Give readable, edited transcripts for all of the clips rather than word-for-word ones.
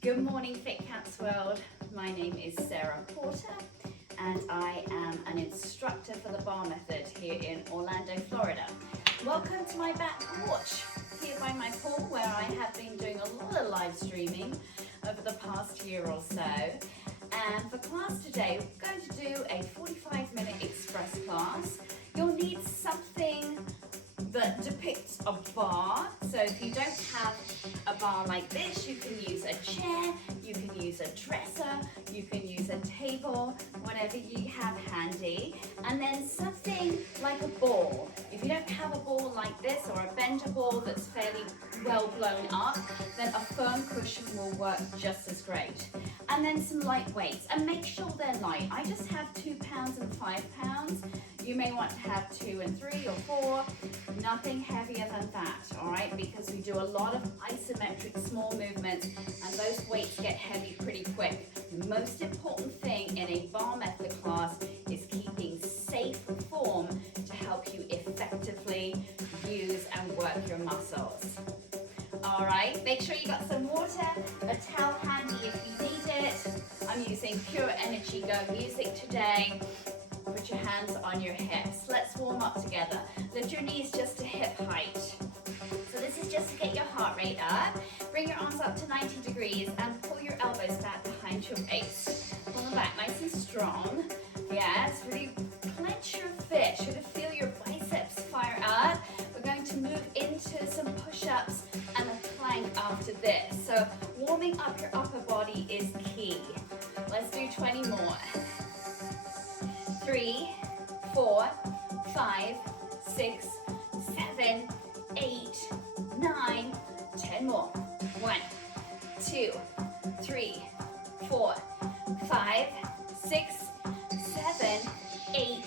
Good morning, FitCamps world. My name is Sarah Porter and I am an instructor for the bar method here in Orlando, Florida. Welcome to my back porch here by my pool where I have been doing a lot of live streaming over the past year or so. And for class today, we're going to do a 45-minute express class. You'll need something that depicts a bar. So if you don't have a bar like this, you can use a chair, you can use a dresser, you can use a table, whatever you have handy. And then something like a ball. If you don't have a ball like this or a bender ball that's fairly well blown up, then a firm cushion will work just as great. And then some light weights, and make sure they're light. I just have 2 pounds and 5 pounds. You may want to have 2 and 3 or 4, nothing heavier than that, all right? Because we do a lot of isometric small movements and those weights get heavy pretty quick. The most important thing in a bar method class is keeping safe form to help you effectively use and work your muscles. All right, make sure you got some water, a towel handy if you need it. I'm using Pure Energy Go music today. Put your hands on your hips. Let's warm up together. Lift your knees just to hip height. So this is just to get your heart rate up. Bring your arms up to 90 degrees and pull your elbows back behind your waist. Pull them back nice and strong. Yes, really clench your fist. You're going to feel your biceps fire up. We're going to move into some push-ups and a plank after this. So warming up your upper body is key. Let's do 20 more. 3, 4, 5, 6, 7, 8, 9, 10 more. 1, 2, 3, 4, 5, 6, 7, 8,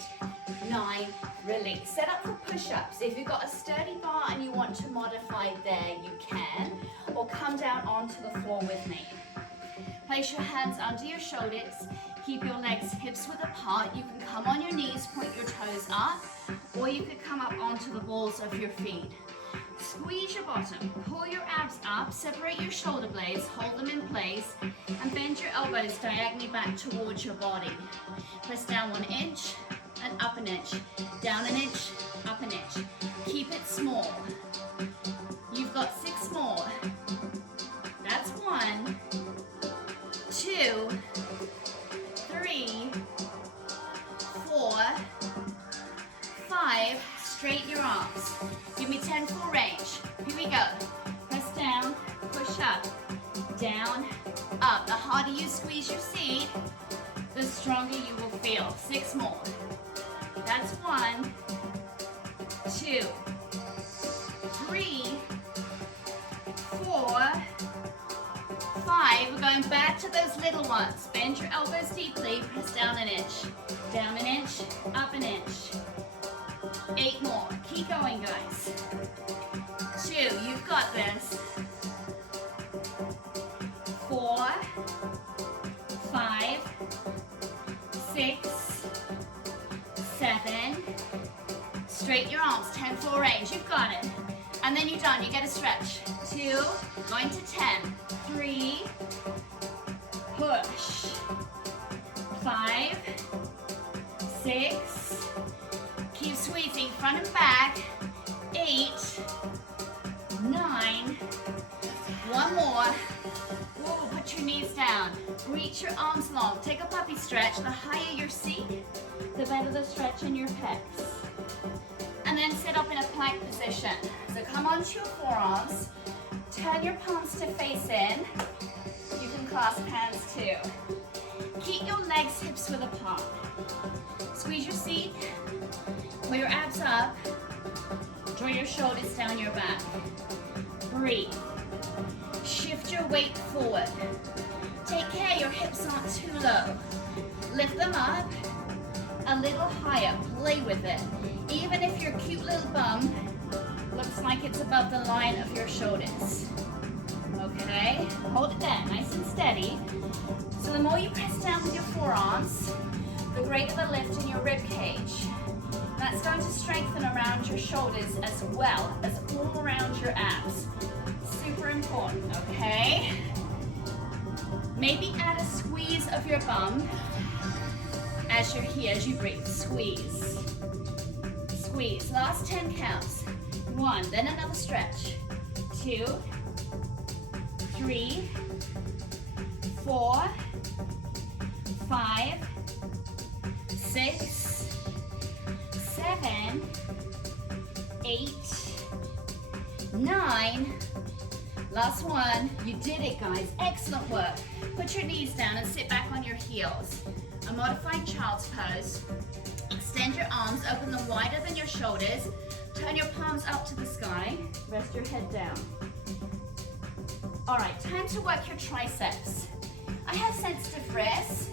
9, release. Set up for push-ups. If you've got a sturdy bar and you want to modify there, you can, or come down onto the floor with me. Place your hands under your shoulders. Keep your legs hips-width apart. You can come on your knees, point your toes up, or you could come up onto the balls of your feet. Squeeze your bottom, pull your abs up, separate your shoulder blades, hold them in place, and bend your elbows diagonally back towards your body. Press down 1 inch and up an inch, down an inch, up an inch. Keep it small. You've got 6 more. That's 1, 2, 3, 4, 5, straighten your arms. Give me 10 full range. Here we go. Press down, push up, down, up. The harder you squeeze your seat, the stronger you will feel. 6 more. That's 1, 2, 3, 4, 5. We're going back to those little ones. Bend your elbows deeply. Press down an inch. Down an inch. Up an inch. 8 more. Keep going, guys. 2. You've got this. 4, 5, 6, 7. Straighten your arms. 10 full range. You've got it. And then you're done. You get a stretch. 2. Going to 10. 3, push, 5, 6, keep squeezing front and back, 8, 9, 1 more. Whoa, put your knees down, reach your arms long, take a puppy stretch. The higher your seat, the better the stretch in your pecs. And then sit up in a plank position. So come onto your forearms. Turn your palms to face in. You can clasp hands too. Keep your legs hips-width apart. Squeeze your seat. Pull your abs up. Draw your shoulders down your back. Breathe. Shift your weight forward. Take care your hips aren't too low. Lift them up a little higher. Play with it. Even if your cute little bum looks like it's above the line of your shoulders. Okay, hold it there, nice and steady. So the more you press down with your forearms, the greater the lift in your rib cage. That's going to strengthen around your shoulders as well as all around your abs. Super important, okay? Maybe add a squeeze of your bum as you're here, as you breathe. Squeeze. Squeeze. Last 10 counts. 1, then another stretch. 2, 3, 4, 5, 6, 7, 8, 9. Last one. You did it, guys. Excellent work. Put your knees down and sit back on your heels. A modified child's pose. Extend your arms, open them wider than your shoulders. Turn your palms up to the sky. Rest your head down. All right, time to work your triceps. I have sensitive wrists,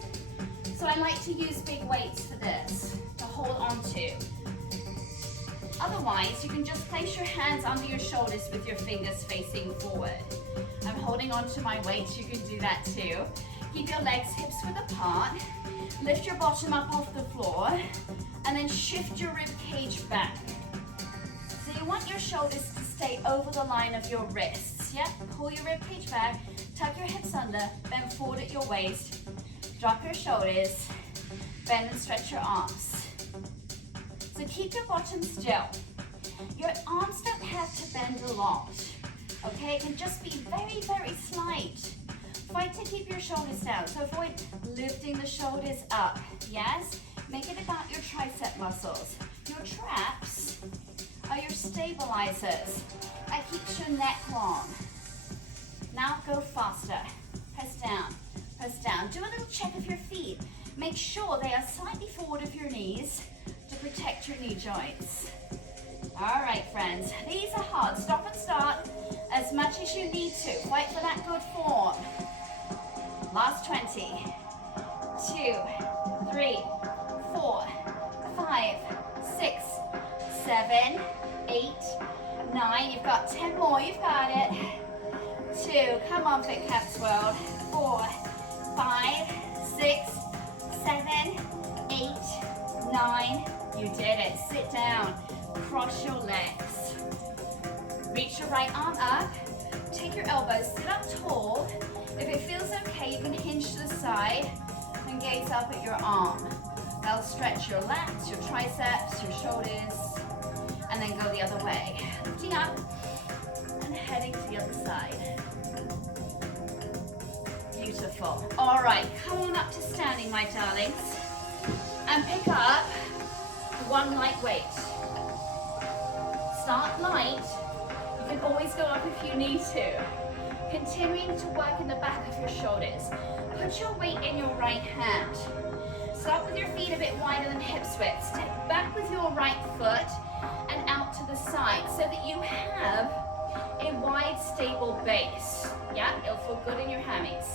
so I like to use big weights for this to hold on to. Otherwise, you can just place your hands under your shoulders with your fingers facing forward. I'm holding on to my weights, you can do that too. Keep your legs hips width apart. Lift your bottom up off the floor, and then shift your rib cage back. So you want your shoulders to stay over the line of your wrists. Yep, pull your rib cage back, tuck your hips under, bend forward at your waist, drop your shoulders, bend and stretch your arms. So keep your bottom still. Your arms don't have to bend a lot, okay? It can just be very, very slight. Fight to keep your shoulders down, so avoid lifting the shoulders up, yes? Make it about your tricep muscles. Your traps are your stabilizers. That keeps your neck long. Now go faster. Press down, press down. Do a little check of your feet. Make sure they are slightly forward of your knees to protect your knee joints. All right, friends, these are hard. Stop and start as much as you need to. Fight for that good form. Last 20. 2, 3, 4, 5, 6, 7, 8, 9. You've got 10 more. You've got it. 2. Come on, FitCamps World. 4, 5, 6, 7, 8, 9. You did it. Sit down. Cross your legs. Reach your right arm up. Take your elbows. Sit up tall. If it feels okay, you can hinge to the side and gaze up at your arm. That'll stretch your lats, your triceps, your shoulders, and then go the other way. Lifting up and heading to the other side. Beautiful. All right, come on up to standing, my darlings, and pick up one light weight. Start light. You can always go up if you need to. Continuing to work in the back of your shoulders. Put your weight in your right hand. Start with your feet a bit wider than hips width. Step back with your right foot and out to the side so that you have a wide, stable base. Yeah, it'll feel good in your hammies.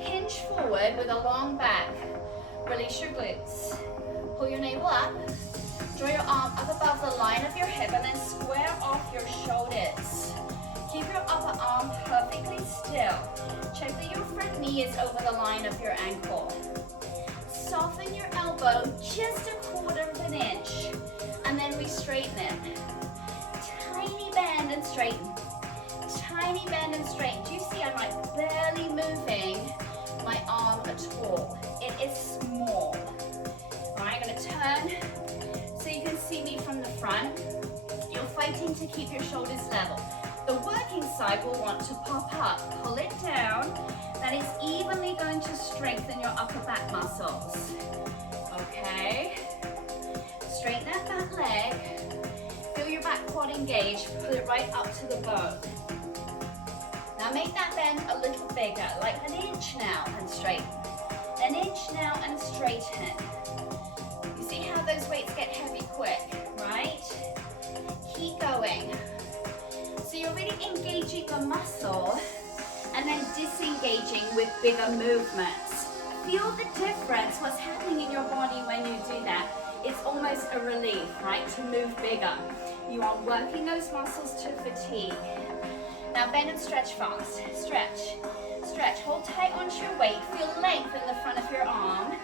Hinge forward with a long back. Release your glutes. Pull your navel up. Draw your arm up above the line of your hip and then square off your shoulders. Keep your upper arm perfectly still. Check that your front knee is over the line of your ankle. Soften your elbow just 1/4 inch and then re-straighten it. Tiny bend and straighten. Tiny bend and straighten. Do you see I'm like barely moving my arm at all? It is small. All right, I'm gonna turn so you can see me from the front. You're fighting to keep your shoulders level. The working side will want to pop up. Pull it down. That is evenly going to strengthen your upper back muscles. Okay. Straighten that back leg. Feel your back quad engage. Pull it right up to the bone. Now make that bend a little bigger, like an inch now, and straighten. An inch now and straighten. You see how those weights get heavy quick, right? Keep going. So you're really engaging the muscle and then disengaging with bigger movements. Feel the difference, what's happening in your body when you do that. It's almost a relief, right, to move bigger. You are working those muscles to fatigue. Now bend and stretch fast. Stretch, stretch. Hold tight onto your weight. Feel length in the front of your arm.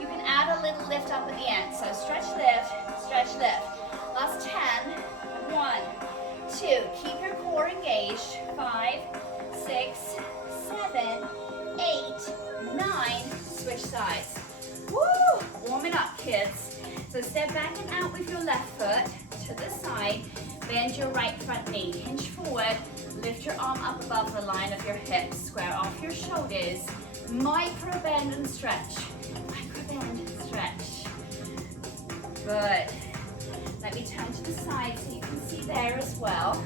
You can add a little lift up at the end. So stretch, lift, stretch, lift. Last 10. 1, 2. Keep your core engaged. 5, 6, 7, 8, sides. Woo! Warming up, kids. So step back and out with your left foot to the side. Bend your right front knee. Hinge forward. Lift your arm up above the line of your hips. Square off your shoulders. Micro bend and stretch. Micro bend and stretch. Good. Let me turn to the side so you can see there as well.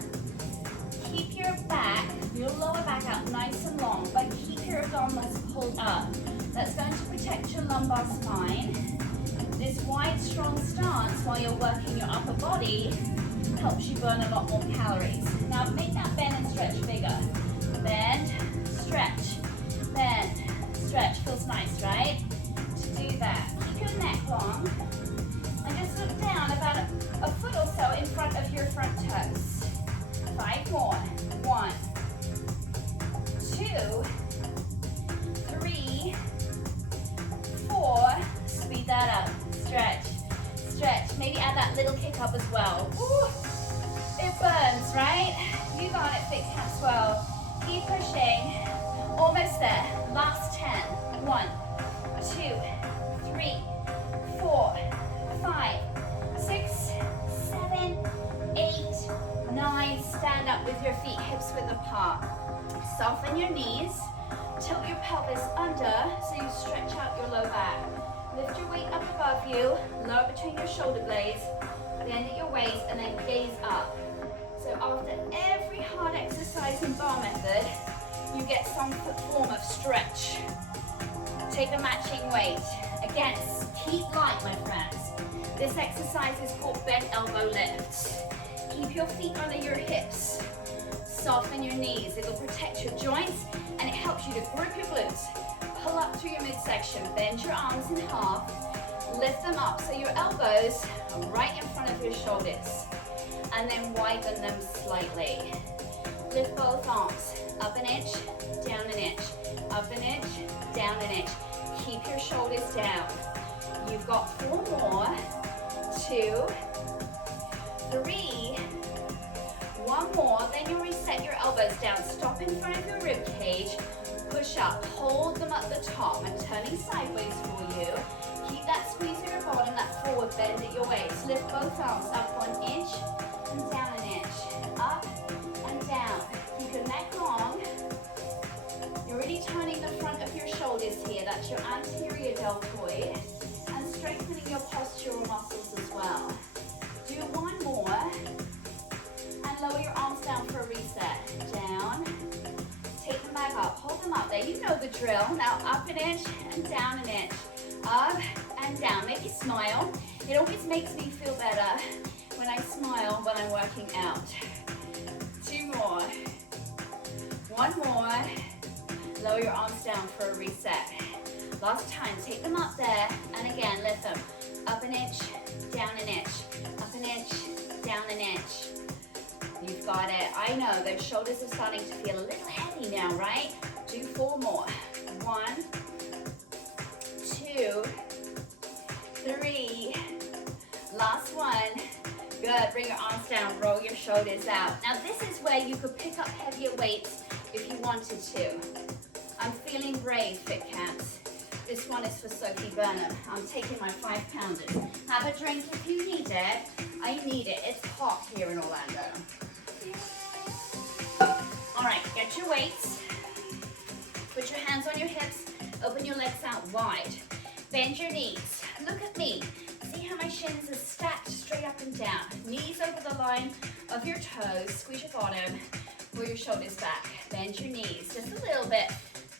Keep your back, your lower back out nice and long, but keep your abdominals pulled up. That's going to protect your lumbar spine. This wide, strong stance while you're working your upper body helps you burn a lot more calories. Now make that bend and stretch bigger. Bend, stretch, bend, stretch. Feels nice, right? To do that, keep your neck long and just look down about a foot or so in front of your front toes. 5 more. 1, 2, 3, 4. Speed that up. Stretch, stretch. Maybe add that little kick up as well. Ooh, it burns, right? You got it, FitCamps well. Keep pushing. Almost there. Last 10. 1, 2, 3, 4, 5, 6, 7, 8, 9. Stand up with your feet hips width apart. Soften your knees. Tilt your pelvis under so you stretch out your low back. Lift your weight up above you, lower between your shoulder blades, bend at your waist, and then gaze up. So after every hard exercise in bar method, you get some form of stretch. Take a matching weight. Again, keep light, my friends. This exercise is called bent elbow lift. Keep your feet under your hips. Soften your knees. It'll protect your joints and it helps you to grip your glutes. Pull up through your midsection. Bend your arms in half. Lift them up so your elbows are right in front of your shoulders. And then widen them slightly. Lift both arms. Up an inch, down an inch. Up an inch, down an inch. Keep your shoulders down. You've got 4 more. 2, 3, 1 more, then you reset your elbows down. Stop in front of your rib cage. Push up. Hold them at the top. I'm turning sideways for you. Keep that squeeze at your bottom, that forward bend at your waist. Lift both arms up 1 inch and down an inch. Up and down. Keep your neck long. You're really turning the front of your shoulders here. That's your anterior deltoid. And strengthening your postural muscles as well. Do 1 more. And lower your arms down for a reset. Down. Take them back up. Hold them up there. You know the drill. Now up an inch and down an inch. Up and down. Maybe smile. It always makes me feel better when I smile when I'm working out. 2 more. 1 more. Lower your arms down for a reset. Last time. Take them up there. And again, lift them. Up an inch, down an inch. Up an inch, down an inch. You've got it. I know those shoulders are starting to feel a little heavy now, right? Do 4 more. 1, 2, 3. Last one. Good. Bring your arms down. Roll your shoulders out. Now this is where you could pick up heavier weights if you wanted to. I'm feeling brave, FitCamps. This one is for Sophie Burnham. I'm taking my 5-pounders. Have a drink if you need it. I need it. It's hot here in Orlando. All right, get your weights. Put your hands on your hips. Open your legs out wide. Bend your knees. Look at me. See how my shins are stacked straight up and down. Knees over the line of your toes. Squeeze your bottom. Pull your shoulders back. Bend your knees just a little bit.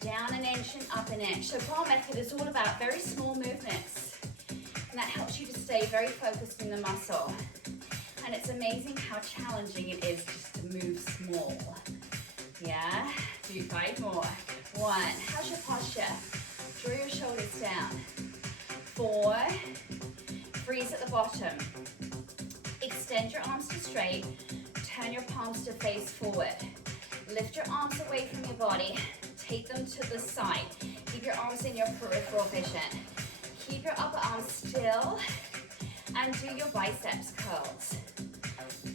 Down an inch and up an inch. So bar method is all about very small movements. And that helps you to stay very focused in the muscle. And it's amazing how challenging it is just to move small. Yeah? Do 5 more. 1. How's your posture? Draw your shoulders down. 4. Freeze at the bottom. Extend your arms to straight. Turn your palms to face forward. Lift your arms away from your body. Take them to the side. Keep your arms in your peripheral vision. Keep your upper arms still and do your biceps curls.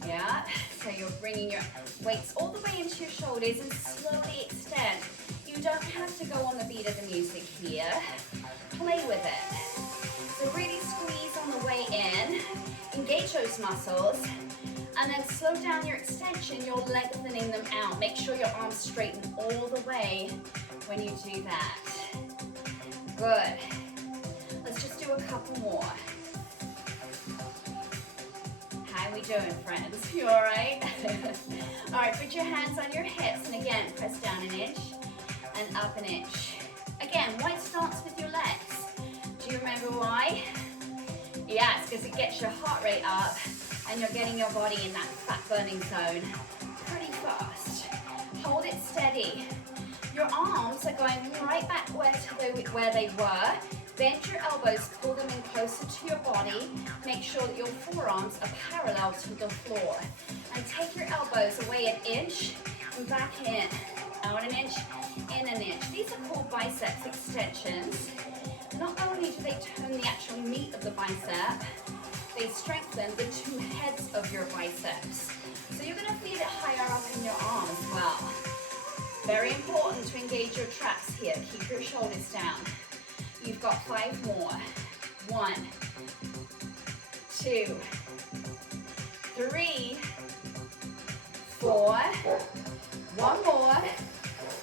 Yeah, so you're bringing your weights all the way into your shoulders and slowly extend. You don't have to go on the beat of the music here. play with it. So really squeeze on the way in, engage those muscles, and then slow down your extension, you're lengthening them out. Make sure your arms straighten all the way when you do that. Good. Let's just do a couple more. How are we doing, friends? You all right? All right, put your hands on your hips, and again, press down an inch and up an inch. Again, why stance with your legs? Do you remember why? Yes, because it gets your heart rate up, and you're getting your body in that fat burning zone pretty fast. Hold it steady. Your arms are going right back where they were. Bend your elbows, pull them in closer to your body. Make sure that your forearms are parallel to the floor. And take your elbows away an inch and back in. Out an inch, in an inch. These are called biceps extensions. Not only do they turn the actual meat of the bicep, they strengthen the two heads of your biceps. So you're going to feel it higher up in your arm as well. Very important to engage your traps here. Keep your shoulders down. You've got 5 more. 1, 2, 3, 4. 1 more.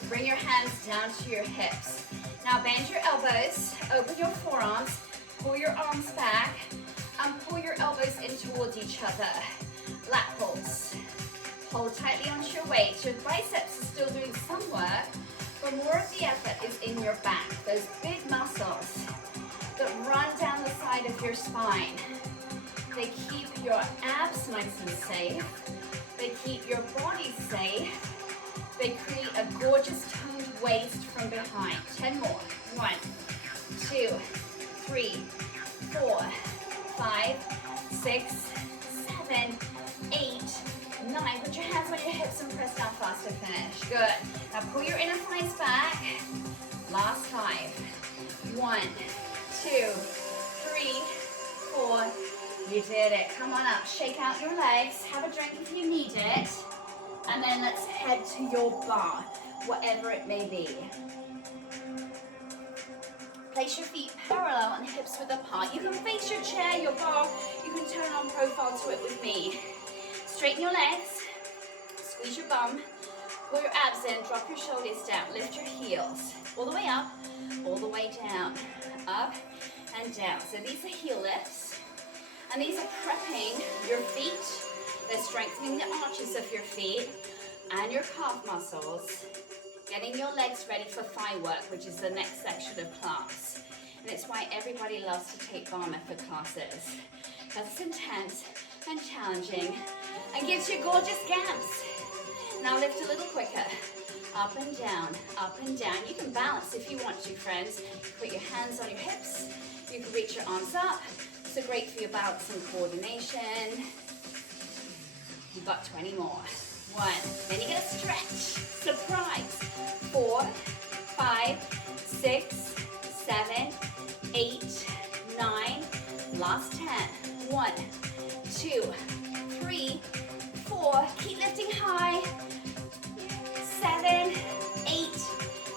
Bring your hands down to your hips. Now bend your elbows, open your forearms, pull your arms back, and pull your elbows in towards each other. Lat pulse. Hold tightly onto your weight. Your biceps are still doing some work, but more of the effort is in your back. Those big muscles that run down the side of your spine. They keep your abs nice and safe. They keep your body safe. They create a gorgeous toned waist from behind. 10 more. 1, 2, 3, 4, 5, 6, 7, 8, 9. Put your hands on your hips and press down fast to finish. Good. Now pull your inner thighs back. Last 5. 1, 2, 3, 4. You did it. Come on up. Shake out your legs. Have a drink if you need it. And then let's head to your bar, whatever it may be. Place your feet parallel and hips width apart. You can face your chair, your bar. You can turn on profile to it with me. Straighten your legs. Squeeze your bum. Pull your abs in. Drop your shoulders down. Lift your heels. All the way up, all the way down. Up and down. So these are heel lifts. And these are prepping your feet. They're strengthening the arches of your feet and your calf muscles, getting your legs ready for thigh work, which is the next section of class. And it's why everybody loves to take bar method classes, because it's intense and challenging and gives you gorgeous gaps. Now lift a little quicker. Up and down, up and down. You can balance if you want to, friends. Put your hands on your hips. You can reach your arms up. So great for your balance and coordination. You've got 20 more. 1. Then you're going to stretch. Surprise. 4, 5, 6, 7, 8, 9. Last 10. 1, 2, 3, 4. Keep lifting high. 7, 8,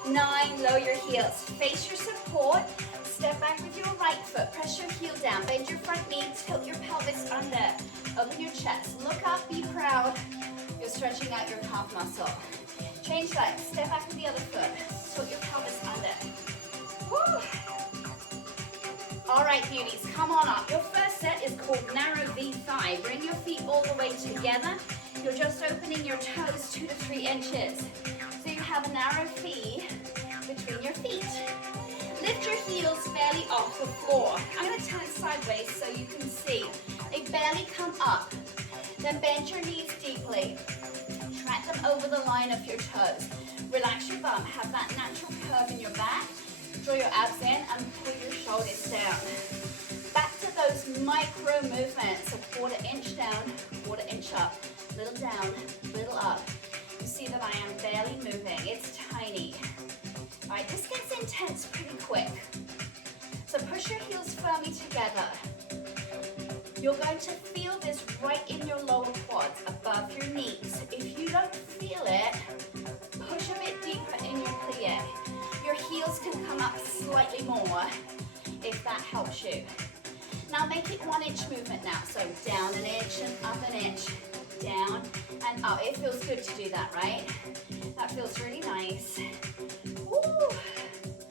9. Lower your heels. Face your support. Step back with your right foot. Press your heel down. Bend your front knee. Tilt your pelvis under. Open your chest. Look up. Be proud. You're stretching out your calf muscle. Change legs. Step back with the other foot. Tilt your pelvis under. Woo. All right, beauties. Come on up. Your first set is called narrow V thigh. Bring your feet all the way together. You're just opening your toes 2 to 3 inches. So you have a narrow V between your feet. Lift your heels barely off the floor. I'm going to turn sideways so you can see. They barely come up. Then bend your knees deeply. Track them over the line of your toes. Relax your bum. Have that natural curve in your back. Draw your abs in and pull your shoulders down. Back to those micro movements. A 1/4 inch down, 1/4 inch up. Little down, little up. You see that I am barely moving. It's tiny. All right, this gets intense pretty quick. So push your heels firmly together. You're going to feel this right in your lower quads, above your knees. If you don't feel it, push a bit deeper in your plie. Your heels can come up slightly more. that helps you. Now make it 1 inch movement now. So down an inch and up an inch, down and up. It feels good to do that, right? That feels really nice. Woo.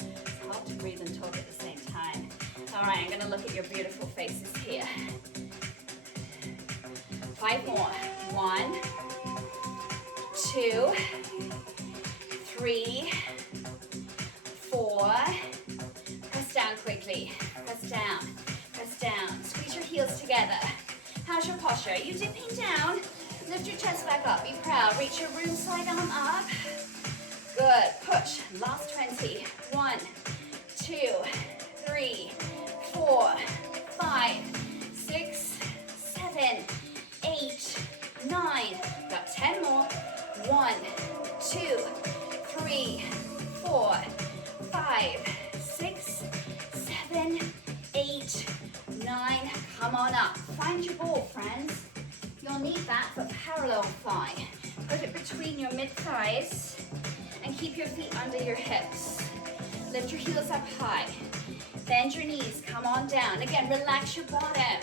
It's hard to breathe and talk at the same time. All right, I'm gonna look at your beautiful faces here. 5 more. 1, 2, 3, 4. Press down quickly. Press down. Press down. Squeeze your heels together. How's your posture? Are you dipping down? Lift your chest back up. Be proud. Reach your room side arm up. Good. Push. Last 20. 1, 2, 3, 4, 5, 6, 7, 8, 9. Got 10 more. 1, 2, 3, 4, 5, 6, 7, 8, 9. Come on up. Find your ball, friends. You'll need that for parallel thigh. Put it between your mid-thighs and keep your feet under your hips. Lift your heels up high. Bend your knees. Come on down. Again, relax your bottom.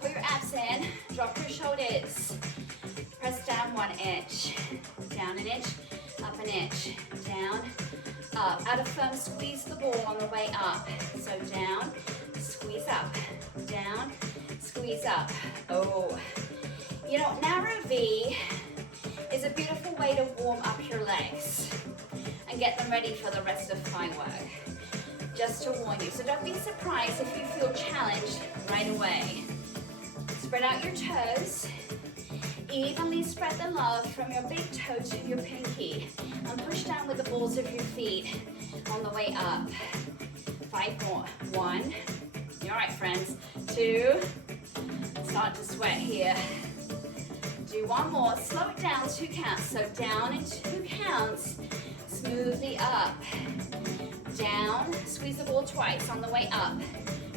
Put your abs in. Drop your shoulders. Press down 1 inch. Down an inch. Up an inch. Down. Up. Add a firm squeeze the ball on the way up. So down. Squeeze up. Down. Squeeze up. Oh. You know, narrow V is a beautiful way to warm up your legs and get them ready for the rest of thigh work. Just to warn you. So don't be surprised if you feel challenged right away. Spread out your toes. Evenly spread the love from your big toe to your pinky and push down with the balls of your feet on the way up. 5 more. 1. You're all right, friends. 2. Start to sweat here. Do 1 more. Slow it down. 2 counts. So down in 2 counts. Smoothly up. Down. Squeeze the ball twice on the way up.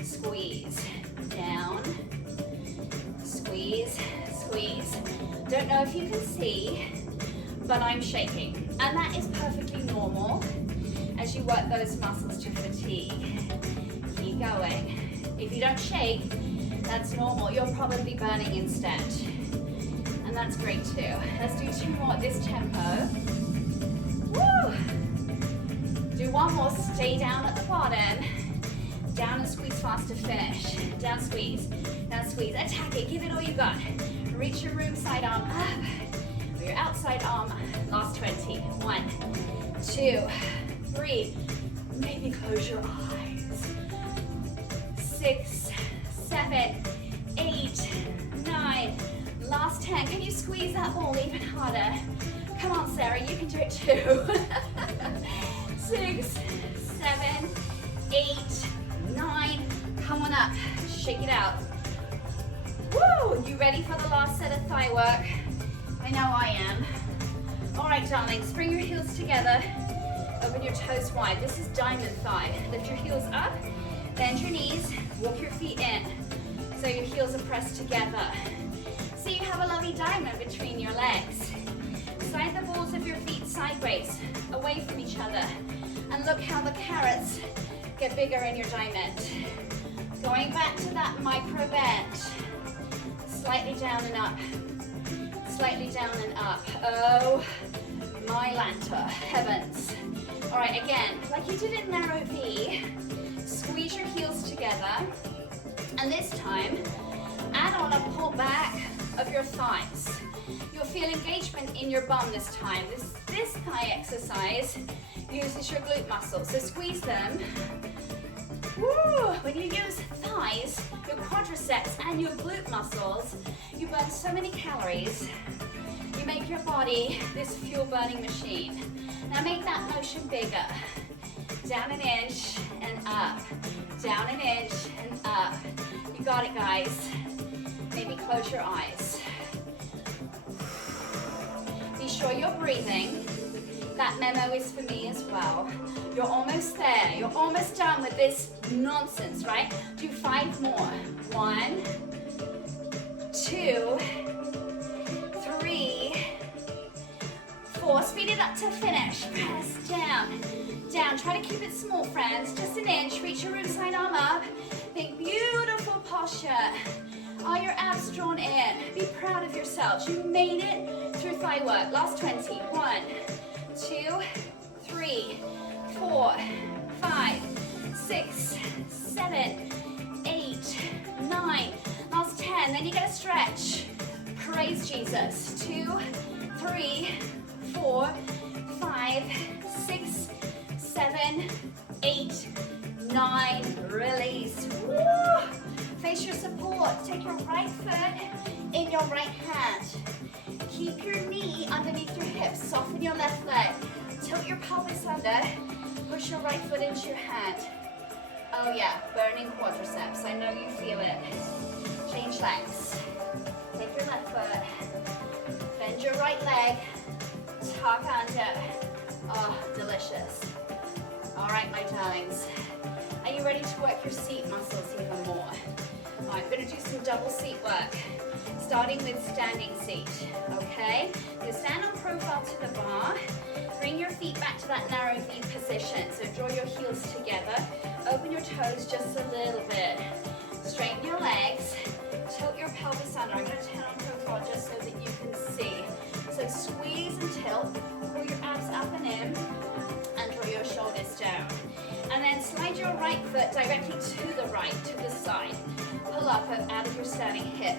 Squeeze. Down. Squeeze. Squeeze. Don't know if you can see, but I'm shaking. And that is perfectly normal as you work those muscles to fatigue. Keep going. If you don't shake, that's normal. You're probably burning instead. And that's great too. Let's do 2 more at this tempo. Woo! Do 1 more. Stay down at the bottom. Down and squeeze fast to finish. Down, squeeze. Down, squeeze. Attack it. Give it all you got. Reach your room side arm up. Or your outside arm. Last 20. 1, 2, 3. Maybe close your eyes. 6, 7, 8, 9. Last 10. Can you squeeze that ball even harder? Come on, Sarah. You can do it too. 6, 7, 8, 9. Come on up. Shake it out. Woo! You ready for the last set of thigh work? I know I am. All right, darlings, bring your heels together. Open your toes wide. This is diamond thigh. Lift your heels up, bend your knees, walk your feet in so your heels are pressed together. So you have a lovely diamond between your legs. Slide the balls of your feet sideways, away from each other. And look how the carrots get bigger in your diamond. Going back to that micro bend. Slightly down and up. Slightly down and up. Oh, my Lanta, heavens. All right, again, like you did in narrow V, squeeze your heels together. And this time, add on a pull back of your thighs. You'll feel engagement in your bum this time. This thigh exercise uses your glute muscles, so squeeze them. Woo! When you use thighs, your quadriceps and your glute muscles, you burn so many calories. You make your body this fuel burning machine. Now make that motion bigger. Down an inch and up. Down an inch and up. You got it, guys. Maybe close your eyes. Be sure you're breathing. That memo is for me as well. You're almost there. You're almost done with this nonsense, right? Do 5 more. 1, 2, 3, 4, 4, speed it up to finish. Press down, down. Try to keep it small, friends. Just an inch. Reach your inside arm up. Think beautiful posture. Are your abs drawn in? Be proud of yourselves. You made it through thigh work. Last 20. 1, 2, 3, 4, 5, 6, 7, 8, 9. Last 10. Then you get a stretch. Praise Jesus. 2, 3, 4, 5, 6, 7, 8, 9. Release. Woo! Face your support. Take your right foot in your right hand. Keep your knee underneath your hips. Soften your left leg. Tilt your pelvis under. Push your right foot into your hand. Oh yeah, burning quadriceps. I know you feel it. Change legs. Take your left foot. Bend your right leg. Tuck under. Oh, delicious. All right, my darlings. Are you ready to work your seat muscles even more? All right, I'm going to do some double seat work, starting with standing seat, okay? You stand on profile to the bar. Bring your feet back to that narrow V position. So draw your heels together. Open your toes just a little bit. Straighten your legs. Tilt your pelvis under. I'm going to turn on profile just so that you can see. So squeeze and tilt. Pull your abs up and in. And draw your shoulders down. And then slide your right foot directly to the right, to the side. Pull up out of your standing hip.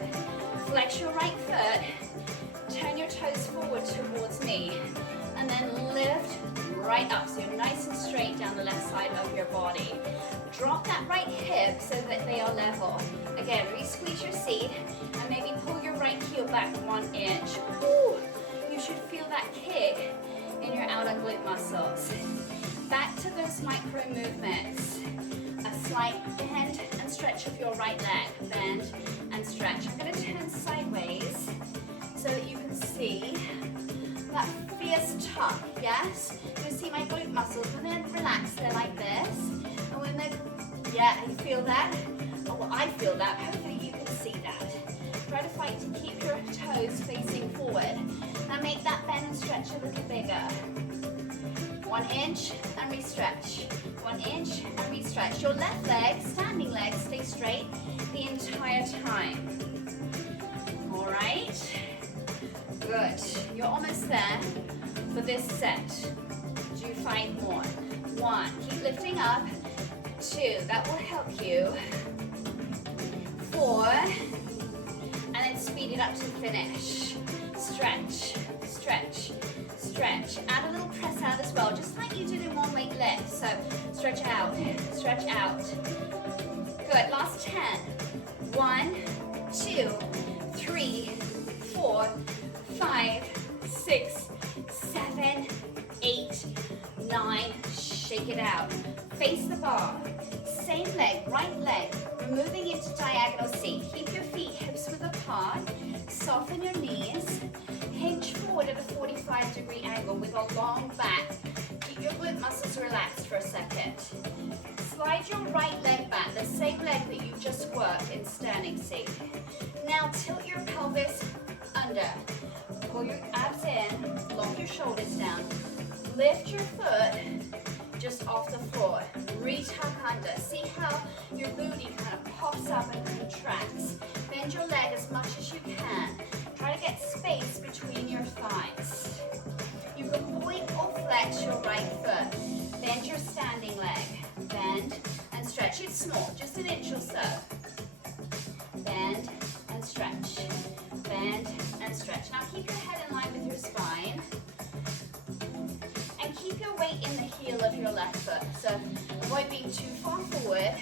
Flex your right foot. Turn your toes forward towards me. And then lift right up. So you're nice and straight down the left side of your body. Drop that right hip so that they are level. Again, re-squeeze your seat and maybe pull your right heel back 1 inch. Ooh, you should feel that kick in your outer glute muscles. Back to those micro movements. A slight bend and stretch of your right leg. Bend and stretch. I'm going to turn sideways so that you can see that fierce tuck, yes? You see my glute muscles, when they're relaxed, they're like this. And when they're, yeah, you feel that? Oh, well, I feel that. Hopefully you can see that. Try to fight to keep your toes facing forward. Now make that bend and stretch a little bigger. 1 inch and re-stretch. 1 inch and re-stretch. Your left leg, standing leg, stay straight the entire time. All right? Good. You're almost there for this set. Do 5 more. 1. Keep lifting up. 2. That will help you. 4. And then speed it up to finish. Stretch, stretch, stretch. Add a little press out as well, just like you did in one weight lift. So stretch out, stretch out. Good. Last 10. 1, 2, 3, 4, 5, 6, 7, 8, 9. Shake it out. Face the bar. Same leg, right leg. We're moving into diagonal seat. Keep your feet hips width apart. Soften your knees. Hinge forward at a 45-degree angle with a long back. Keep your glute muscles relaxed for a second. Slide your right leg back, the same leg that you just worked in standing seat. Now tilt your pelvis under. Pull your abs in, lock your shoulders down. Lift your foot just off the floor. Retuck under. See how your booty kind of pops up and contracts. Bend your leg as much as you can. Try to get space between your thighs. You can point or flex your right foot. Bend your standing leg. Bend and stretch. It's small, just an inch or so. Bend and stretch. Bend and stretch. Now keep your head in line with your spine. And keep your weight in the heel of your left foot. So avoid being too far forward.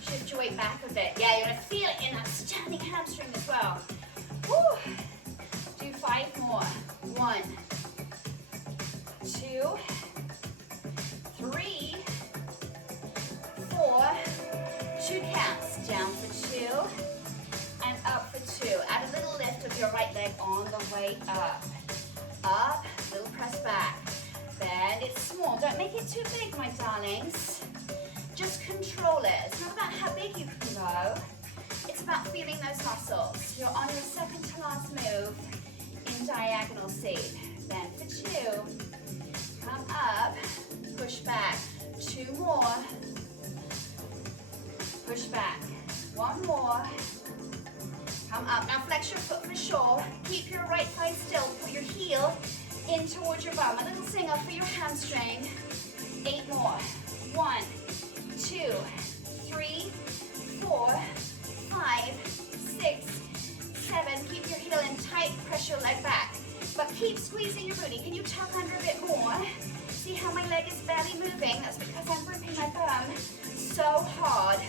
Shift your weight back a bit. Yeah, you're going to feel it in that standing hamstring as well. Woo. Do 5 more. 1, 2, 3, 4. 2 counts. Down for 2 and up for 2. Add a little lift of your right leg on the way up. Up, little press back. Bend, it's small. Don't make it too big, my darlings. Just control it. It's not about how big you can go. It's about feeling those muscles. You're on your second to last move in diagonal seat. bend for 2. Come up, push back. 2 more. Push back. 1 more. Come up. Now flex your foot for sure. Keep your right thigh still. Put your heel in towards your bum. A little singer for your hamstring. 8 more. 1, 2, 3, 4, 5, 6, 7. Keep your heel in tight. Press your leg back. But keep squeezing your booty. Can you tuck under a bit more? See how my leg is barely moving? That's because I'm gripping my bum so hard.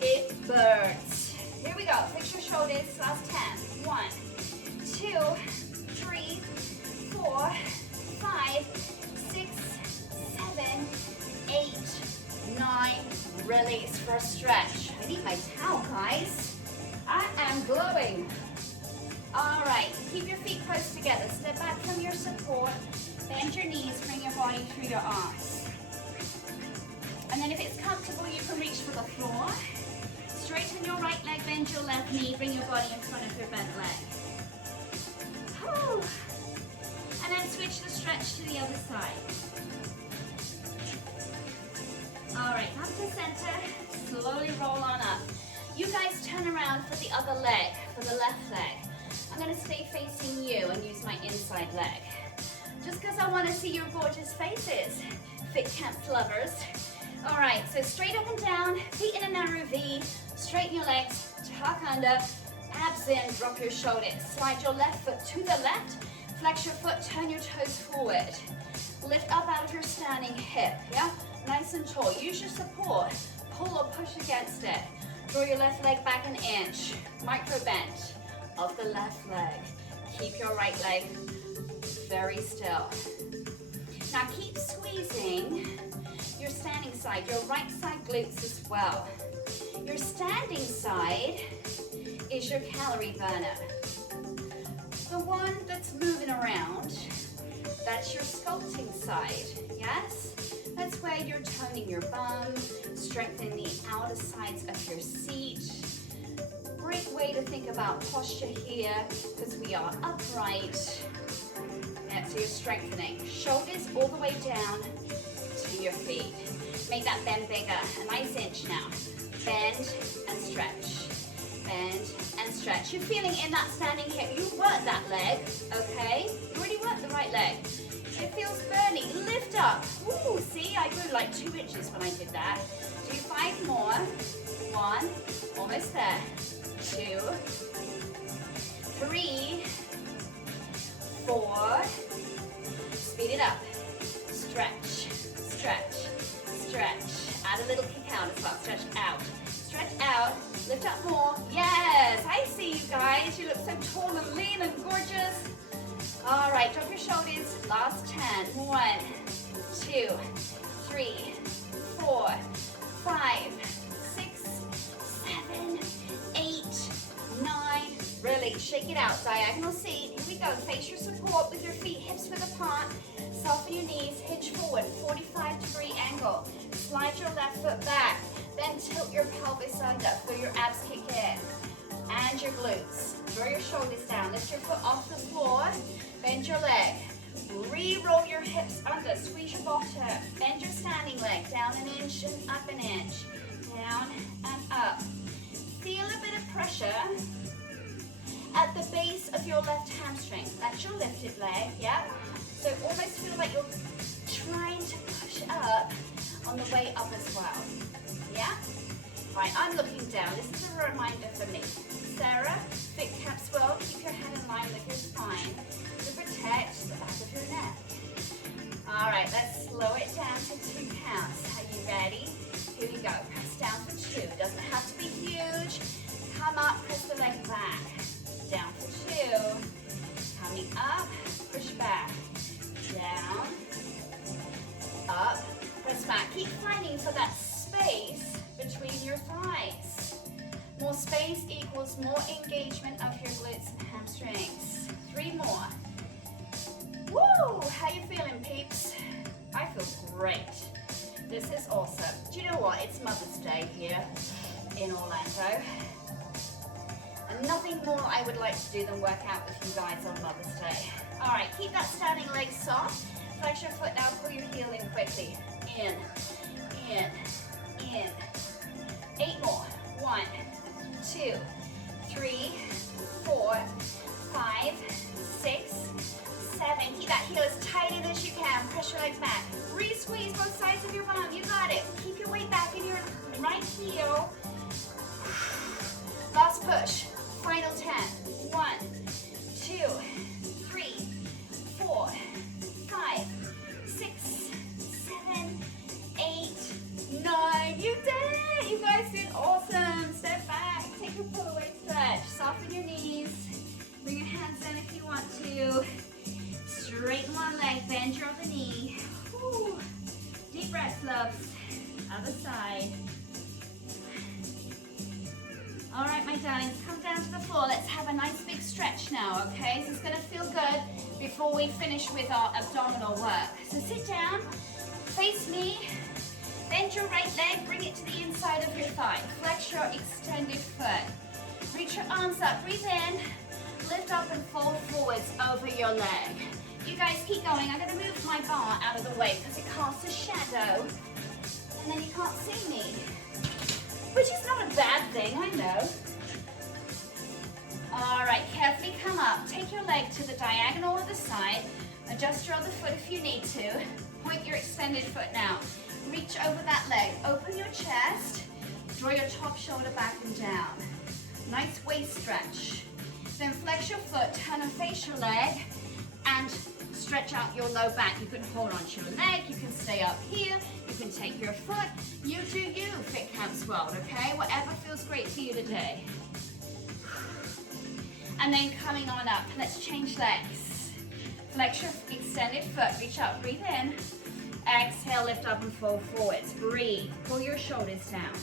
It burns. Here we go. Fix your shoulders. Last 10. 1, 2, 3, 4, 5, 6, 7, 8, 9. Release for a stretch. I need my towel, guys. I am glowing. All right. Keep your feet close together. Step back from your support. Bend your knees. Bring your body through your arms. And then if it's comfortable, you can reach for the floor. Straighten your right leg, bend your left knee, bring your body in front of your bent leg. Whew. And then switch the stretch to the other side. All right, come to center, slowly roll on up. You guys turn around for the other leg, for the left leg. I'm gonna stay facing you and use my inside leg. Just because I wanna see your gorgeous faces, FitCamps lovers. All right, so straight up and down, feet in a narrow V, straighten your legs, tuck under, abs in, drop your shoulders. Slide your left foot to the left, flex your foot, turn your toes forward. Lift up out of your standing hip, yeah? Nice and tall. Use your support. Pull or push against it. Draw your left leg back an inch. Micro bend of the left leg. Keep your right leg very still. Now keep squeezing your standing side, your right side glutes as well. Your standing side is your calorie burner. The one that's moving around, that's your sculpting side, yes? That's where you're toning your bum, strengthening the outer sides of your seat. Great way to think about posture here, because we are upright. Yeah, so you're strengthening. Shoulders all the way down to your feet. Make that bend bigger, a nice inch now. Bend and stretch. Bend and stretch. You're feeling in that standing hip. You worked that leg, okay? You already worked the right leg. It feels burning. Lift up. Ooh, see, I grew like 2 inches when I did that. Do 5 more. 1, almost there. 2, 3, 4. Speed it up. Stretch, stretch, stretch. Add a little kick out as well. Stretch out. Stretch out. Lift up more. Yes, I see you guys. You look so tall and lean and gorgeous. All right, drop your shoulders. Last 10. 1, 2, 3, 4, 5, 6, 7, 8, 9. Release. Shake it out. Diagonal seat. Here we go. Face your support with your feet hips width apart. Soften your knees. Hinge forward. 45-degree angle. Slide your left foot back. Then tilt your pelvis under. Feel your abs kick in. And your glutes. Draw your shoulders down. Lift your foot off the floor. Bend your leg. Re-roll your hips under. Squeeze your bottom. Bend your standing leg. Down an inch and up an inch. Down and up. Feel a bit of pressure at the base of your left hamstring. That's your lifted leg, yeah? So almost feel like you're trying to push up on the way up as well. Yeah? Right, I'm looking down. This is a reminder for me. Sarah, FitCamps World, keep your head in line with your spine to protect the back of your neck. All right, let's slow it down to 2 counts. Are you ready? Here we go. Press down for 2. It doesn't have to be huge. Come up, press the leg back. Down for 2. Coming up, push back. Down, up, press back. Keep fighting for that space between your thighs. More space equals more engagement of your glutes and hamstrings. 3 more. Woo! How you feeling, peeps? I feel great. This is awesome. Do you know what? It's Mother's Day here in Orlando. And nothing more I would like to do than work out with you guys on Mother's Day. All right, keep that standing leg soft. Flex your foot now, pull your heel in quickly. In, in, in. 8 more. 1, 2, 3, 4, 5, 6, 7. Keep that heel as tight in as you can. Press your legs back. Re-squeeze both sides of your bum. You got it. Keep your weight back in your right heel. Last push. Final 10. 1, 2, 3, 4, 5, 6, 7, 8, 9. You did it. You guys did awesome. Step back. Take your pull away stretch. Soften your knees. Bring your hands down if you want to. Straighten one leg. Bend your other knee. Whew. Deep breath, loves. Other side. All right, my darlings, come down to the floor. Let's have a nice big stretch now, okay? So it's gonna feel good before we finish with our abdominal work. So sit down, face me, bend your right leg, bring it to the inside of your thigh. Flex your extended foot. Reach your arms up, breathe in, lift up and fold forwards over your leg. You guys keep going. I'm gonna move my bar out of the way because it casts a shadow and then you can't see me. Which is not a bad thing, I know. All right, carefully come up. Take your leg to the diagonal of the side. Adjust your other foot if you need to. Point your extended foot now. Reach over that leg. Open your chest. Draw your top shoulder back and down. Nice waist stretch. Then flex your foot, turn and face your leg, and stretch out your low back. You can hold onto your leg, you can stay up here, you can take your foot. You do you, FitCamps world, okay? Whatever feels great to you today. And then coming on up, let's change legs. Flex your extended foot, reach up, breathe in. Exhale, lift up and fold forwards. Breathe, pull your shoulders down.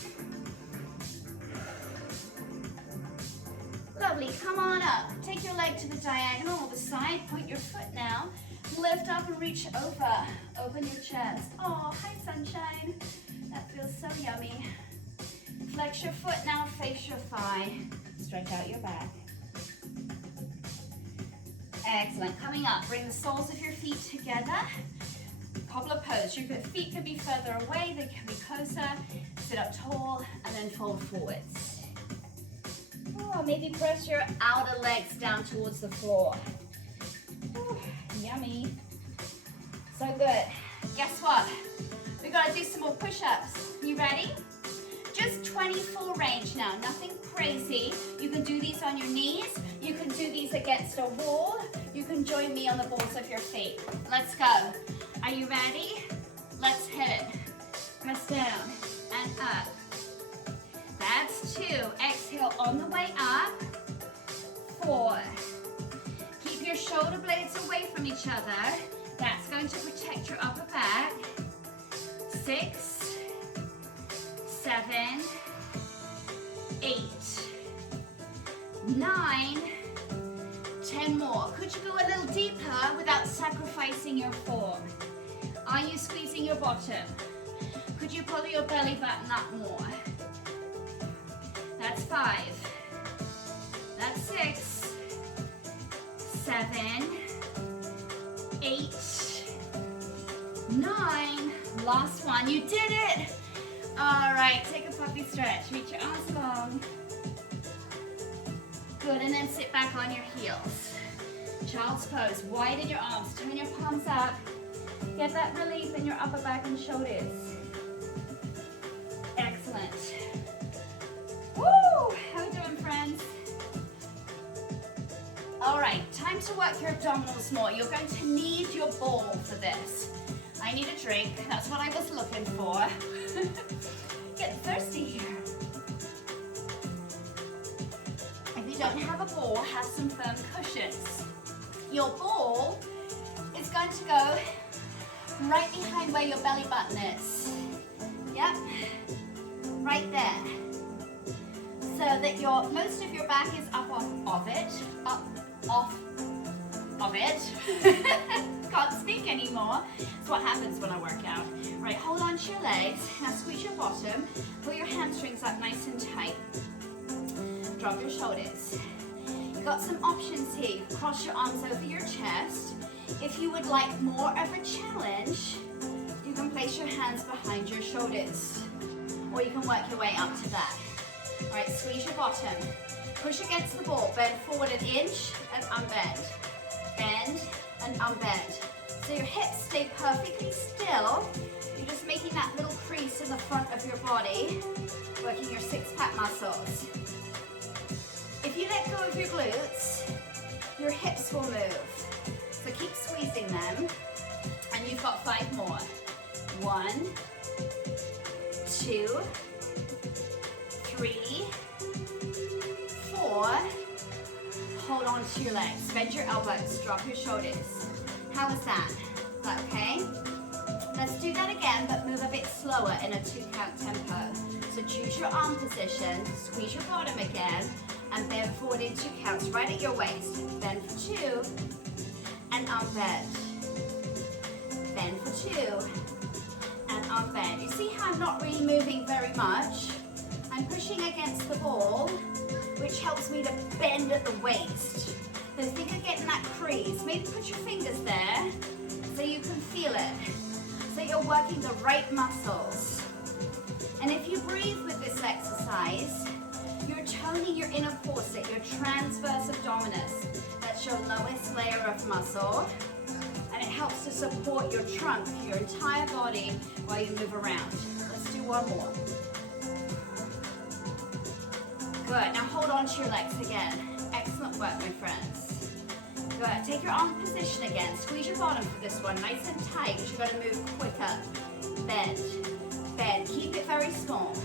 Lovely, come on up. Take your leg to the diagonal or the side, point your foot now. Lift up and reach over. Open your chest. Oh, hi sunshine. That feels so yummy. Flex your foot now, face your thigh. Stretch out your back. Excellent. Coming up, bring the soles of your feet together. Cobbler pose. Your feet can be further away, they can be closer. Sit up tall and then fold forwards. Oh, maybe press your outer legs down towards the floor. Ooh, yummy. So good. Guess what? We gotta do some more push-ups. You ready? Just 24 range now, nothing crazy. You can do these on your knees. You can do these against a wall. You can join me on the balls of your feet. Let's go. Are you ready? Let's hit it. Press down and up. That's 2. Exhale on the way up. 4. Keep your shoulder blades away from each other. That's going to protect your upper back. 6, 7, 8, 9, 10 more. Could you go a little deeper without sacrificing your form? Are you squeezing your bottom? Could you pull your belly button up more? That's 5. That's 6, 7, 8, 9. Last one. You did it. All right, take a puppy stretch. Reach your arms long. Good, and then sit back on your heels. Child's pose. Widen your arms. Turn your palms up. Get that relief in your upper back and shoulders. Excellent. Woo! How are we doing, friends? All right, time to work your abdominals more. You're going to need your ball for this. I need a drink. That's what I was looking for. Get thirsty here. If you don't have a ball, have some firm cushions. Your ball is going to go right behind where your belly button is. Yep, right there. So that most of your back is up off of it. Can't speak anymore. That's what happens when I work out. Right, hold on to your legs. Now squeeze your bottom. Pull your hamstrings up nice and tight. Drop your shoulders. got some options here. You can cross your arms over your chest. If you would like more of a challenge, you can place your hands behind your shoulders, or you can work your way up to that. All right, squeeze your bottom. Push against the ball. Bend forward an inch and unbend. Bend and unbend. So your hips stay perfectly still. You're just making that little crease in the front of your body, working your six-pack muscles. If you let go of your glutes, your hips will move. So keep squeezing them, and you've got 5 more. 1, 2, 3, 4. Hold on to your legs. Bend your elbows. Drop your shoulders. How was that? Okay? Let's do that again, but move a bit slower in a 2-count tempo. So choose your arm position, squeeze your bottom again, and bend forward in 2 counts, right at your waist. Bend for 2, and unbend. Bend for 2, and unbend. You see how I'm not really moving very much? I'm pushing against the ball, which helps me to bend at the waist. So think of getting that crease. Maybe put your fingers there so you can feel it. So you're working the right muscles. And if you breathe with this exercise, you're toning your inner corset, your transverse abdominis. That's your lowest layer of muscle. And it helps to support your trunk, your entire body while you move around. Let's do one more. Good, now hold on to your legs again. Excellent work, my friends. Good, take your arm position again. Squeeze your bottom for this one, nice and tight, because you've got to move quicker. Bend, bend, keep it very small.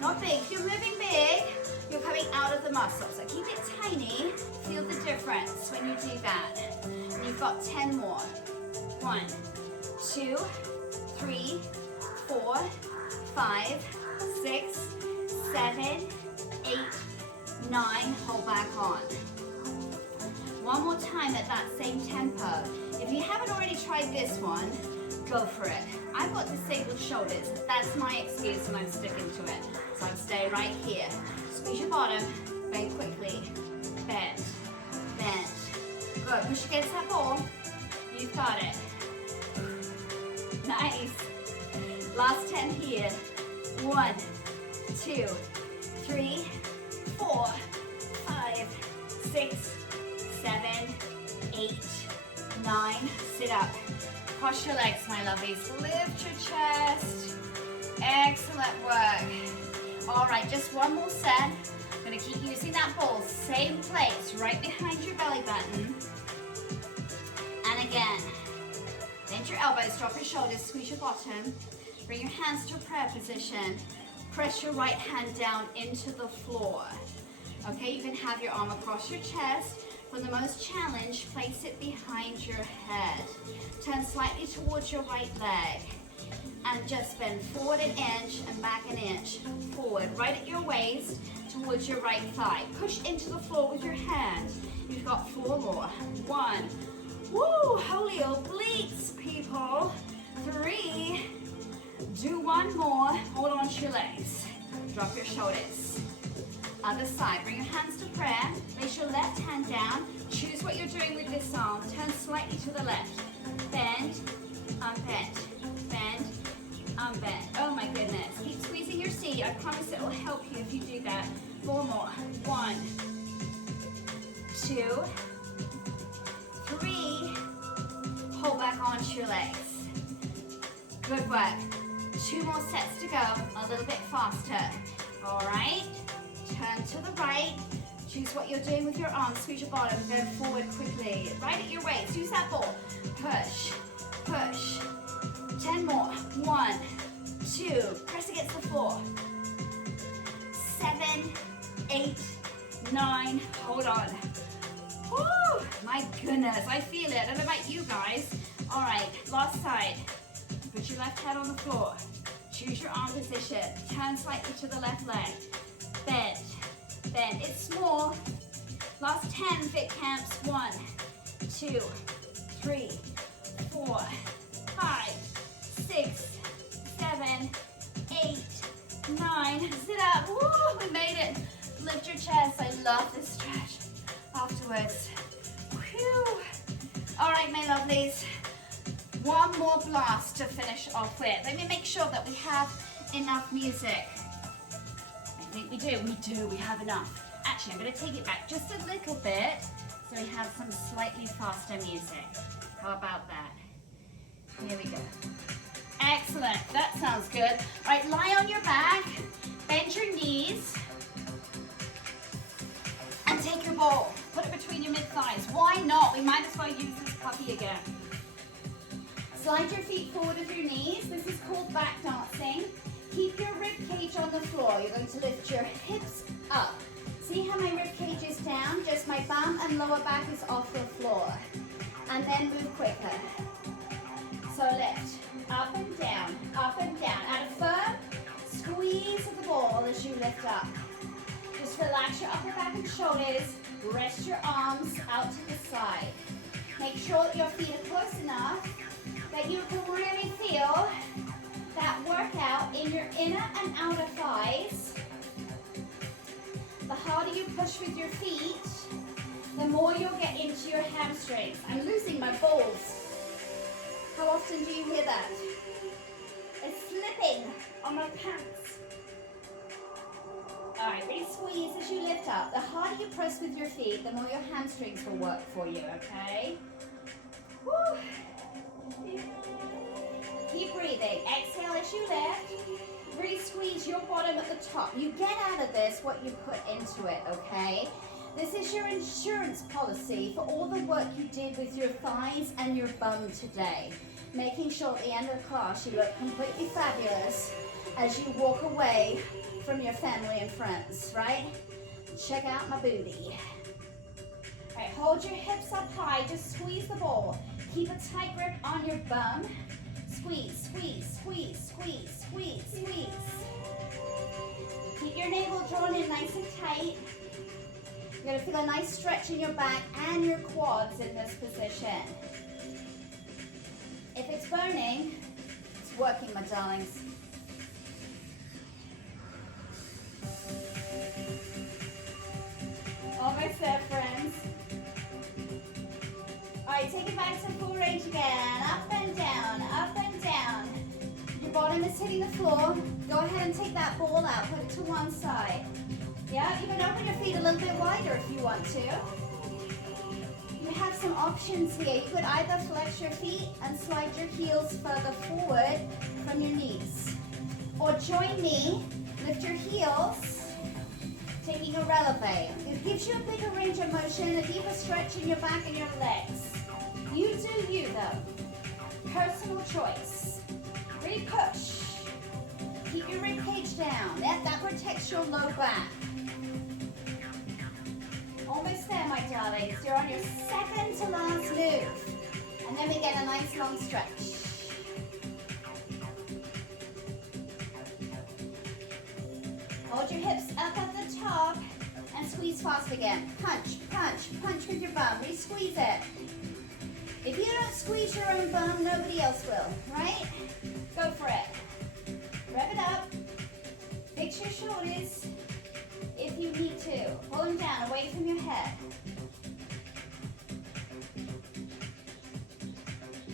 Not big, if you're moving big, you're coming out of the muscle. So keep it tiny, feel the difference when you do that. And you've got 10 more. 1, 2, 3, 4, 5, 6, 7, 8, 9, hold back on. One more time at that same tempo. If you haven't already tried this one, go for it. I've got disabled shoulders. That's my excuse and I'm sticking to it. So I'm staying right here. Squeeze your bottom, bend quickly, bend, bend. Good, push against that ball. You've got it. Nice. Last 10 here. 1, 2, 3, 4, 5, 6, 7, 8, 9. Sit up. Cross your legs, my lovelies. Lift your chest. Excellent work. All right, just one more set. I'm going to keep using that ball. Same place, right behind your belly button. And again, bend your elbows, drop your shoulders, squeeze your bottom. Bring your hands to a prayer position. Press your right hand down into the floor. Okay, you can have your arm across your chest. For the most challenge, place it behind your head. Turn slightly towards your right leg. And just bend forward an inch and back an inch. Forward, right at your waist, towards your right thigh. Push into the floor with your hand. You've got 4 more. 1. Woo, holy obliques, people. 3. Do 1 more. Hold on to your legs. Drop your shoulders. Other side. Bring your hands to prayer. Place your left hand down. Choose what you're doing with this arm. Turn slightly to the left. Bend, unbend. Bend, unbend. Oh my goodness. Keep squeezing your seat. I promise it will help you if you do that. 4 more. 1, 2, 3. Hold back onto your legs. Good work. 2 more sets to go. A little bit faster. All right. Turn to the right. Choose what you're doing with your arms. Squeeze your bottom. Bend forward quickly. Right at your waist. Use that ball. Push. Push. 10 more. 1, 2. Press against the floor. 7, 8, 9. Hold on. Woo! My goodness. I feel it. I don't know about you guys. All right. Last side. Put your left hand on the floor. Choose your arm position. Turn slightly to the left leg. Bend. Bend. It's small. Last 10 FitCamps. 1, 2, 3, 4, 5, 6, 7, 8, 9. Sit up. Woo! We made it. Lift your chest. I love this stretch. Our afterwards. Whew. All right, my lovelies. One more blast to finish off with. Let me make sure that we have enough music. I think we do, we have enough. Actually, I'm gonna take it back just a little bit so we have some slightly faster music. How about that? Here we go. Excellent, that sounds good. All right, lie on your back, bend your knees, and take your ball. Put it between your mid-thighs. Why not? We might as well use this puppy again. Slide your feet forward with your knees. This is called back dancing. Keep your rib cage on the floor. You're going to lift your hips up. See how my rib cage is down? Just my bum and lower back is off the floor. And then move quicker. So lift, up and down, up and down. Add a firm squeeze of the ball as you lift up. Just relax your upper back and shoulders. Rest your arms out to the side. Make sure that your feet are close enough that you can really feel that workout in your inner and outer thighs. The harder you push with your feet, the more you'll get into your hamstrings. I'm losing my balls. How often do you hear that? It's slipping on my pants. All right, really squeeze as you lift up. The harder you press with your feet, the more your hamstrings will work for you, okay? Woo. Keep breathing. Exhale as you lift. Really squeeze your bottom at the top. You get out of this what you put into it, okay? This is your insurance policy for all the work you did with your thighs and your bum today. Making sure at the end of the class you look completely fabulous as you walk away from your family and friends, right? Check out my booty. All right, hold your hips up high. Just squeeze the ball. Keep a tight grip on your bum. Squeeze, squeeze, squeeze, squeeze, squeeze, squeeze. Keep your navel drawn in nice and tight. You're going to feel a nice stretch in your back and your quads in this position. If it's burning, it's working, my darlings. Almost there, friends. All right, take it back to full range again. Up and down, up and down. Your bottom is hitting the floor. Go ahead and take that ball out. Put it to one side. Yeah, you can open your feet a little bit wider if you want to. You have some options here. You could either flex your feet and slide your heels further forward from your knees. Or join me, lift your heels, taking a releve. It gives you a bigger range of motion, a deeper stretch in your back and your legs. You do you though. Personal choice. Really push. Keep your rib cage down. That protects your low back. Almost there, my darlings. You're on your second to last move. And then we get a nice long stretch. Hold your hips up at the top and squeeze fast again. Punch, punch, punch with your bum. Really squeeze it. If you don't squeeze your own bum, nobody else will, right? Go for it. Rev it up. Fix your shoulders if you need to. Pull them down, away from your head.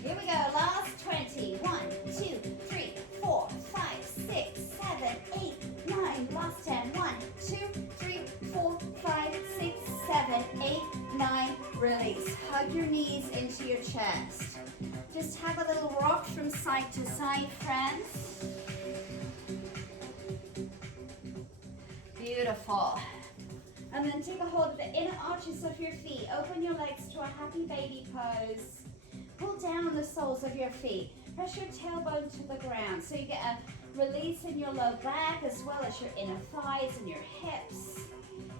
Here we go, last 20. 1, 2, 3, 4, 5, 6, 7, 8, 9. Last 10. 1, 2, 3, 4, 5, 6, 7, 8, 9. Release. Hug your knees into your chest. Just have a little rock from side to side, friends. Beautiful. And then take a hold of the inner arches of your feet. Open your legs to a happy baby pose. Pull down the soles of your feet. Press your tailbone to the ground so you get a release in your low back as well as your inner thighs and your hips.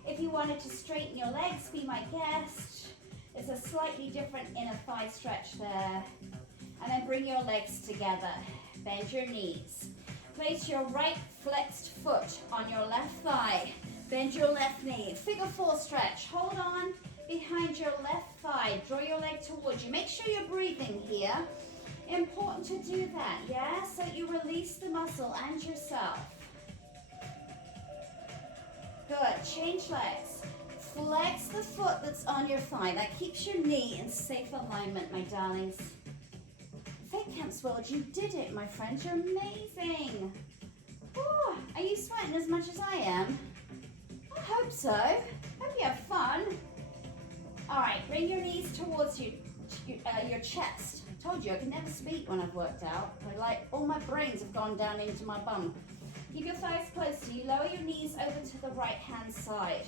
If you wanted to straighten your legs, be my guest. It's a slightly different inner thigh stretch there. And then bring your legs together. Bend your knees. Place your right flexed foot on your left thigh. Bend your left knee. Figure 4 stretch. Hold on behind your left thigh. Draw your leg towards you. Make sure you're breathing here. Important to do that, yeah? So you release the muscle and yourself. Good. Change legs. flex the foot that's on your thigh. That keeps your knee in safe alignment, my darlings. FitCamps World, you did it, my friends. You're amazing. Ooh, are you sweating as much as I am? I hope so. Hope you have fun. All right, bring your knees towards your chest. I told you I can never speak when I've worked out. All my brains have gone down into my bum. Keep your thighs close to you. Lower your knees over to the right-hand side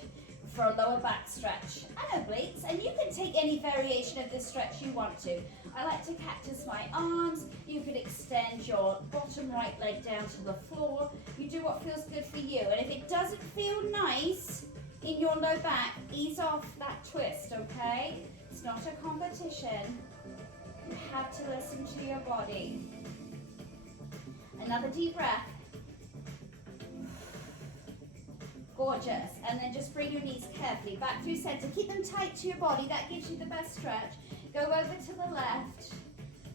for a lower back stretch and obliques. And you can take any variation of this stretch you want to. I like to cactus my arms. You could extend your bottom right leg down to the floor. You do what feels good for you. And if it doesn't feel nice in your low back, ease off that twist, okay? It's not a competition. You have to listen to your body. Another deep breath. Gorgeous. And then just bring your knees carefully back through center. Keep them tight to your body. That gives you the best stretch. Go over to the left.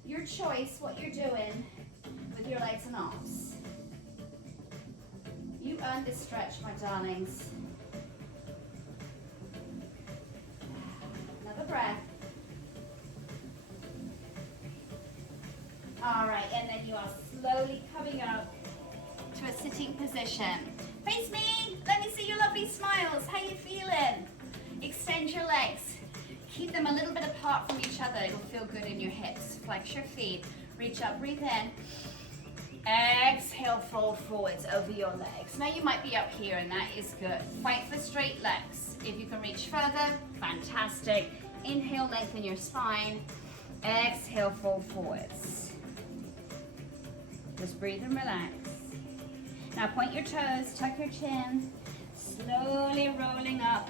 Your choice, what you're doing with your legs and arms. You earned this stretch, my darlings. Another breath. All right, and then you are slowly coming up to a sitting position. Face me. Let me see your lovely smiles. How you feeling? Extend your legs. Keep them a little bit apart from each other. It'll feel good in your hips. Flex your feet. Reach up, breathe in. Exhale, fold forwards over your legs. Now you might be up here and that is good. Fight for straight legs. If you can reach further, fantastic. Inhale, lengthen your spine. Exhale, fold forwards. Just breathe and relax. Now point your toes, tuck your chin. Slowly rolling up,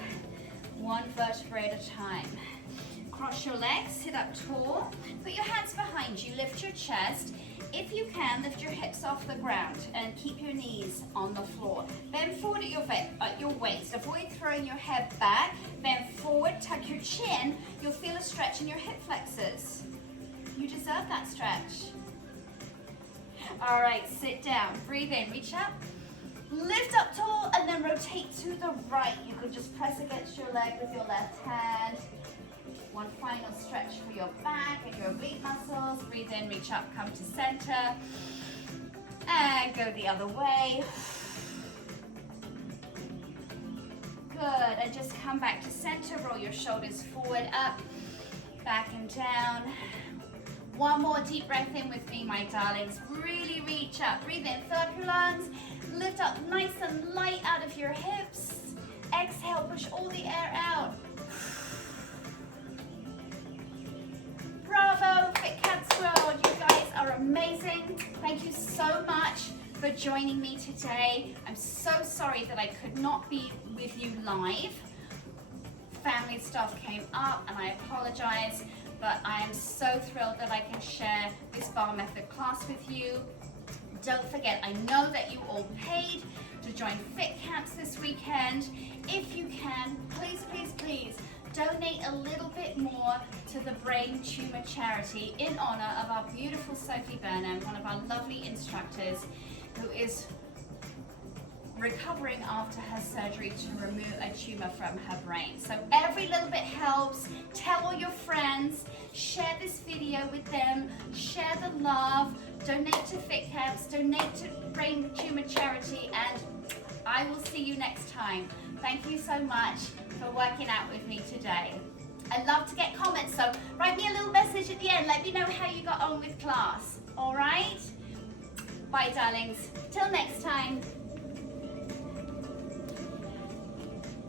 one vertebrae at a time. Cross your legs, sit up tall. Put your hands behind you, lift your chest. If you can, lift your hips off the ground and keep your knees on the floor. Bend forward at your waist. Avoid throwing your head back. Bend forward, tuck your chin. You'll feel a stretch in your hip flexors. You deserve that stretch. All right, sit down. Breathe in, reach up. Lift up tall and then rotate to the right. You could just press against your leg with your left hand. One final stretch for your back and your oblique muscles. Breathe in, reach up, come to center. And go the other way. Good, and just come back to center. Roll your shoulders forward, up, back and down. One more deep breath in with me, my darlings. Really reach up. Breathe in, third lunge. Lift up nice and light out of your hips. Exhale, push all the air out. Bravo, FitCamps World. You guys are amazing. Thank you so much for joining me today. I'm so sorry that I could not be with you live. Family stuff came up and I apologize, but I am so thrilled that I can share this bar method class with you. Don't forget, I know that you all paid to join FitCamps this weekend. If you can, please, please, please donate a little bit more to the Brain Tumor Charity in honor of our beautiful Sophie Burnham, one of our lovely instructors who is recovering after her surgery to remove a tumor from her brain. So every little bit helps. Tell all your friends, share this video with them, share the love, donate to FitCamps, donate to Brain Tumor Charity, and I will see you next time. Thank you so much for working out with me today. I love to get comments, so write me a little message at the end. Let me know how you got on with class. All right? Bye, darlings. Till next time.